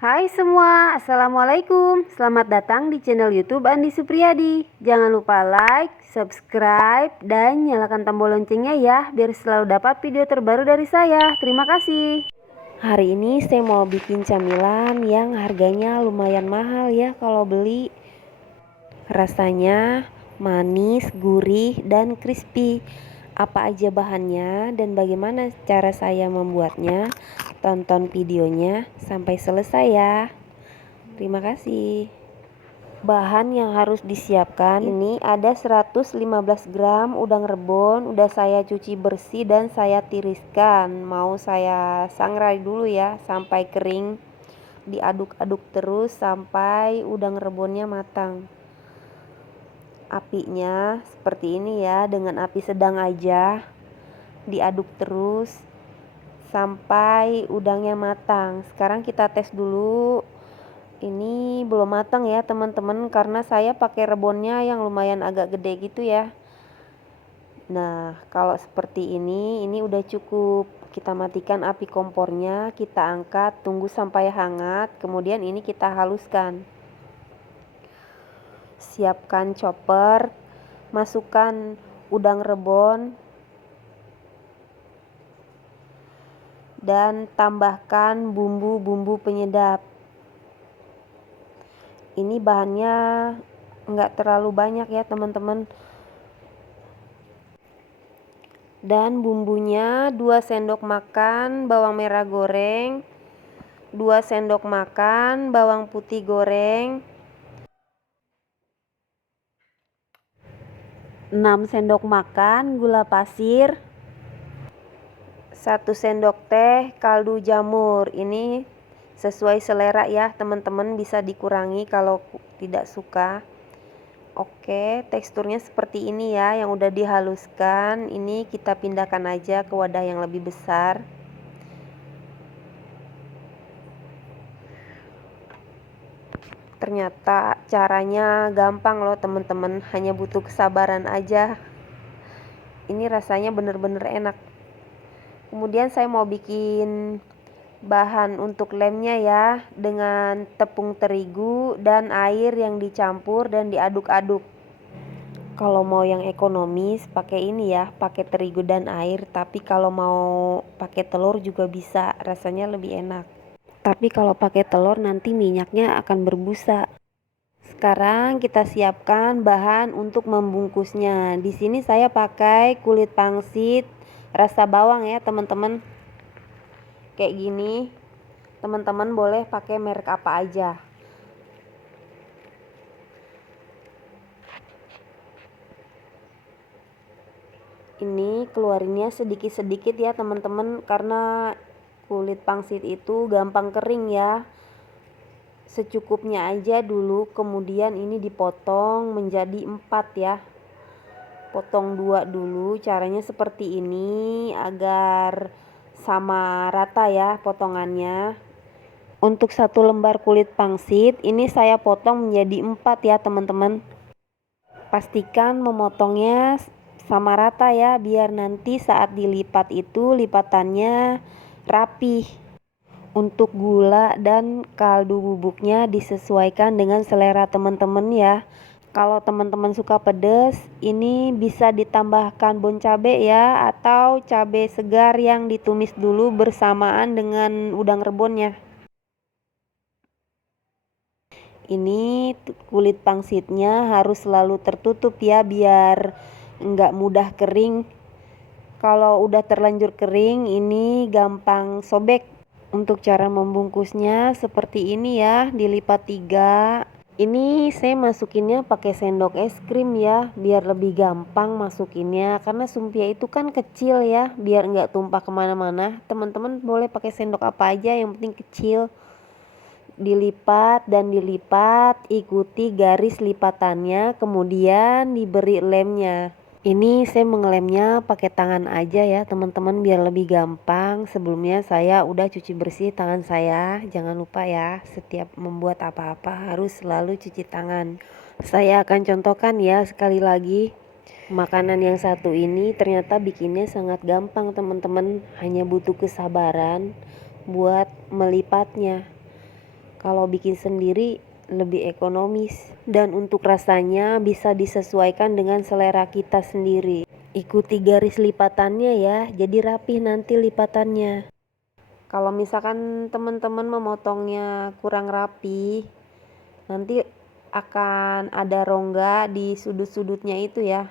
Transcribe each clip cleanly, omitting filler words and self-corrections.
Hai semua, Assalamualaikum. Selamat datang di channel YouTube Andi Supriyadi. Jangan lupa like, subscribe, dan nyalakan tombol loncengnya ya, biar selalu dapat video terbaru dari saya. Terima kasih. Hari ini saya mau bikin camilan yang harganya lumayan mahal ya kalau beli. Rasanya manis, gurih, dan crispy. Apa aja bahannya dan bagaimana cara saya membuatnya? Tonton videonya sampai selesai ya. Terima kasih. Bahan yang harus disiapkan ini ada 115 gram udang rebon, udah saya cuci bersih dan saya tiriskan. Mau saya sangrai dulu ya sampai kering. Diaduk-aduk terus sampai udang rebonnya matang. Apinya seperti ini ya, dengan api sedang aja. Diaduk terus sampai udangnya matang. Sekarang kita tes dulu. Ini belum matang ya teman-teman, karena saya pakai rebonnya yang lumayan agak gede gitu ya. Nah, kalau seperti ini udah cukup. Kita matikan api kompornya, kita angkat, tunggu sampai hangat. Kemudian ini kita haluskan. Siapkan chopper, masukkan udang rebon, dan tambahkan bumbu-bumbu penyedap. Ini bahannya nggak terlalu banyak ya teman-teman. Dan bumbunya 2 sendok makan bawang merah goreng, 2 sendok makan bawang putih goreng, 6 sendok makan gula pasir, 1 sendok teh kaldu jamur. Ini sesuai selera ya teman-teman, bisa dikurangi kalau tidak suka. Oke, teksturnya seperti ini ya, yang udah dihaluskan. Ini kita pindahkan aja ke wadah yang lebih besar. Ternyata caranya gampang loh teman-teman, hanya butuh kesabaran aja. Ini rasanya bener-bener enak. Kemudian saya mau bikin bahan untuk lemnya ya, dengan tepung terigu dan air yang dicampur dan diaduk-aduk. Kalau mau yang ekonomis pakai ini ya, pakai terigu dan air. Tapi kalau mau pakai telur juga bisa, rasanya lebih enak. Tapi kalau pakai telur nanti minyaknya akan berbusa. Sekarang kita siapkan bahan untuk membungkusnya. Di sini saya pakai kulit pangsit rasa bawang ya teman-teman. Kayak gini. Teman-teman boleh pakai merek apa aja. Ini keluarinnya sedikit-sedikit ya teman-teman, karena kulit pangsit itu gampang kering ya. Secukupnya aja dulu, kemudian ini dipotong menjadi 4 ya. Potong 2 dulu, caranya seperti ini agar sama rata ya potongannya. Untuk 1 lembar kulit pangsit ini saya potong menjadi 4 ya teman-teman. Pastikan memotongnya sama rata ya, biar nanti saat dilipat itu lipatannya rapih. Untuk gula dan kaldu bubuknya disesuaikan dengan selera teman-teman ya. Kalau teman-teman suka pedas, ini bisa ditambahkan bon cabe ya, atau cabai segar yang ditumis dulu bersamaan dengan udang rebonnya. Ini kulit pangsitnya harus selalu tertutup ya, biar nggak mudah kering. Kalau udah terlanjur kering, ini gampang sobek. Untuk cara membungkusnya seperti ini ya, dilipat 3. Ini saya masukinnya pakai sendok es krim ya, biar lebih gampang masukinnya. Karena sumpia itu kan kecil ya, biar nggak tumpah kemana-mana. Teman-teman boleh pakai sendok apa aja, yang penting kecil. Dilipat dan dilipat, ikuti garis lipatannya, kemudian diberi lemnya. Ini saya mengelemnya pakai tangan aja ya teman-teman, biar lebih gampang. Sebelumnya saya udah cuci bersih tangan saya. Jangan lupa ya, setiap membuat apa-apa harus selalu cuci tangan. Saya akan contohkan ya sekali lagi. Makanan yang satu ini ternyata bikinnya sangat gampang teman-teman. Hanya butuh kesabaran buat melipatnya. Kalau bikin sendiri lebih ekonomis, dan untuk rasanya bisa disesuaikan dengan selera kita sendiri. Ikuti garis lipatannya ya, jadi rapih nanti lipatannya. Kalau misalkan teman-teman memotongnya kurang rapi, nanti akan ada rongga di sudut-sudutnya itu ya.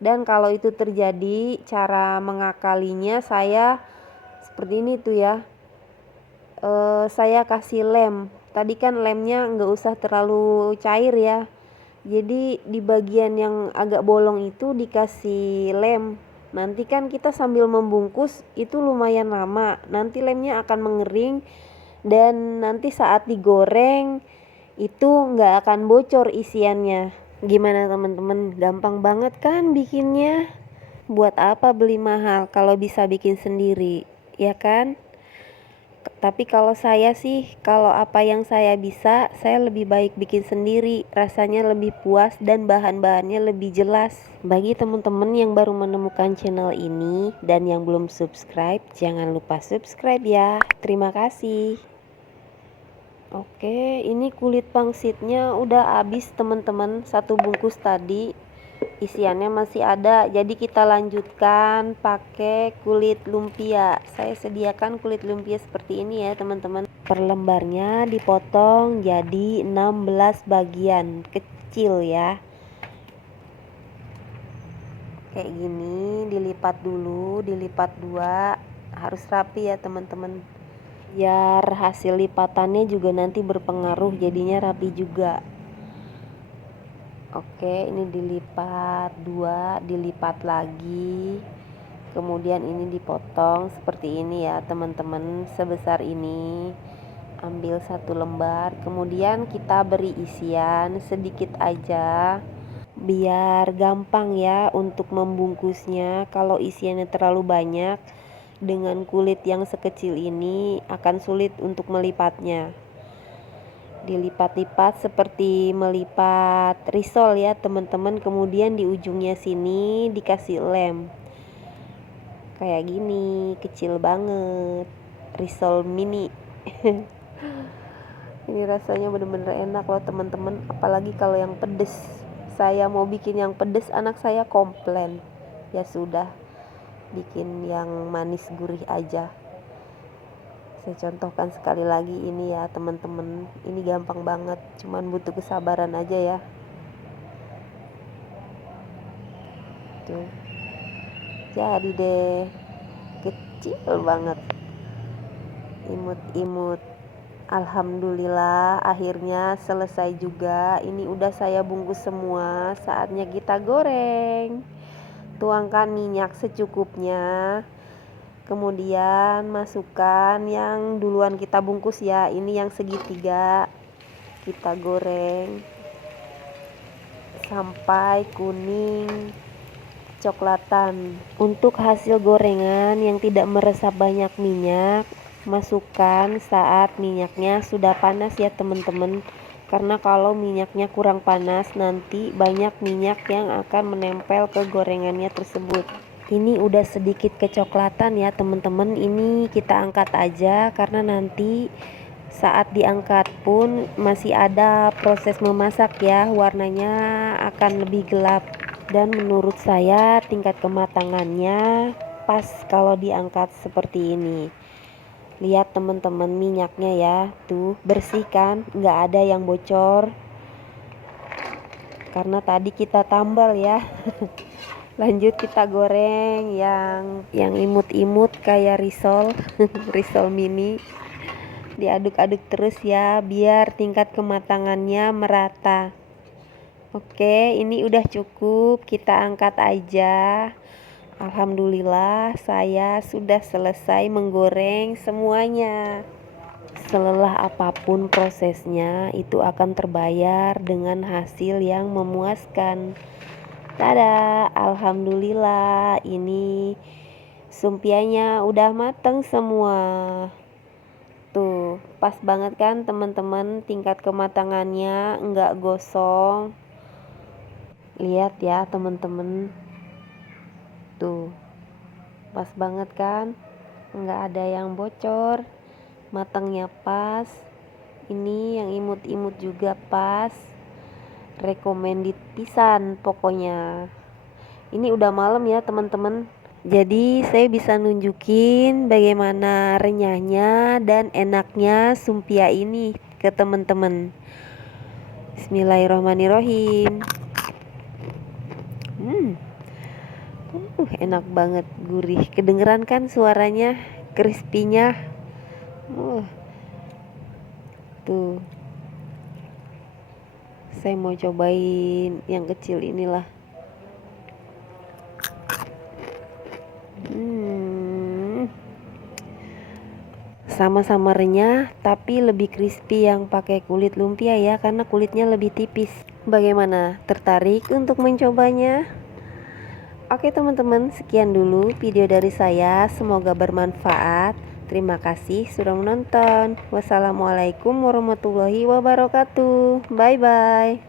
Dan kalau itu terjadi, cara mengakalinya saya seperti ini tuh ya. Saya kasih lem. Tadi kan lemnya nggak usah terlalu cair ya. Jadi di bagian yang agak bolong itu dikasih lem. Nanti kan kita sambil membungkus itu lumayan lama. Nanti lemnya akan mengering dan nanti saat digoreng itu nggak akan bocor isiannya. Gimana teman-teman? Gampang banget kan bikinnya? Buat apa beli mahal kalau bisa bikin sendiri, ya kan? Tapi kalau saya sih, kalau apa yang saya bisa, saya lebih baik bikin sendiri. Rasanya lebih puas dan bahan-bahannya lebih jelas. Bagi teman-teman yang baru menemukan channel ini dan yang belum subscribe, jangan lupa subscribe ya. Terima kasih. Oke, ini kulit pangsitnya udah habis teman-teman, satu bungkus tadi. Isiannya masih ada, jadi kita lanjutkan pakai kulit lumpia. Saya sediakan kulit lumpia seperti ini ya teman-teman. Per lembarnya dipotong jadi 16 bagian kecil ya, kayak gini. Dilipat dulu, dilipat dua, harus rapi ya teman-teman, biar hasil lipatannya juga nanti berpengaruh, jadinya rapi juga. Oke, ini dilipat dua, dilipat lagi, kemudian ini dipotong seperti ini ya teman-teman, sebesar ini. Ambil satu lembar, kemudian kita beri isian sedikit aja biar gampang ya untuk membungkusnya. Kalau isiannya terlalu banyak, dengan kulit yang sekecil ini akan sulit untuk melipatnya. Dilipat-lipat seperti melipat risol ya teman-teman. Kemudian di ujungnya sini dikasih lem kayak gini, kecil banget, risol mini. Ini rasanya bener-bener enak loh teman-teman, apalagi kalau yang pedes. Saya mau bikin yang pedes, anak saya komplain. Ya sudah, bikin yang manis gurih aja. Saya contohkan sekali lagi ini ya teman-teman, ini gampang banget, cuman butuh kesabaran aja ya. Tuh, jadi deh, kecil banget, imut-imut. Alhamdulillah akhirnya selesai juga. Ini udah saya bungkus semua, saatnya kita goreng. Tuangkan minyak secukupnya, kemudian masukkan yang duluan kita bungkus ya, ini yang segitiga. Kita goreng sampai kuning coklatan. Untuk hasil gorengan yang tidak meresap banyak minyak, masukkan saat minyaknya sudah panas ya teman-teman, karena kalau minyaknya kurang panas nanti banyak minyak yang akan menempel ke gorengannya tersebut. Ini udah sedikit kecoklatan ya teman-teman, ini kita angkat aja karena nanti saat diangkat pun masih ada proses memasak ya, warnanya akan lebih gelap. Dan menurut saya tingkat kematangannya pas kalau diangkat seperti ini. Lihat teman-teman minyaknya ya, tuh bersih kan, nggak ada yang bocor karena tadi kita tambal ya. Lanjut kita goreng yang imut-imut kayak risol. Risol mini. Diaduk-aduk terus ya biar tingkat kematangannya merata. Oke, ini udah cukup, kita angkat aja. Alhamdulillah saya sudah selesai menggoreng semuanya. Selelah apapun prosesnya, itu akan terbayar dengan hasil yang memuaskan. Tada, alhamdulillah ini sumpianya udah mateng semua. Tuh, pas banget kan teman-teman, tingkat kematangannya enggak gosong. Lihat ya teman-teman. Tuh, pas banget kan? Enggak ada yang bocor. Matangnya pas. Ini yang imut-imut juga pas, recommended pisan pokoknya. Ini udah malam ya teman-teman, jadi saya bisa nunjukin bagaimana renyahnya dan enaknya sumpia ini ke teman-teman. Bismillahirrahmanirrahim. Enak banget, gurih. Kedengeran kan suaranya, crispy-nya. Tuh. Saya mau cobain yang kecil inilah. Sama-sama renyah, tapi lebih crispy yang pakai kulit lumpia ya, karena kulitnya lebih tipis. Bagaimana? Tertarik untuk mencobanya? Oke teman-teman, sekian dulu video dari saya. Semoga bermanfaat. Terima kasih sudah menonton. Wassalamualaikum warahmatullahi wabarakatuh. Bye-bye.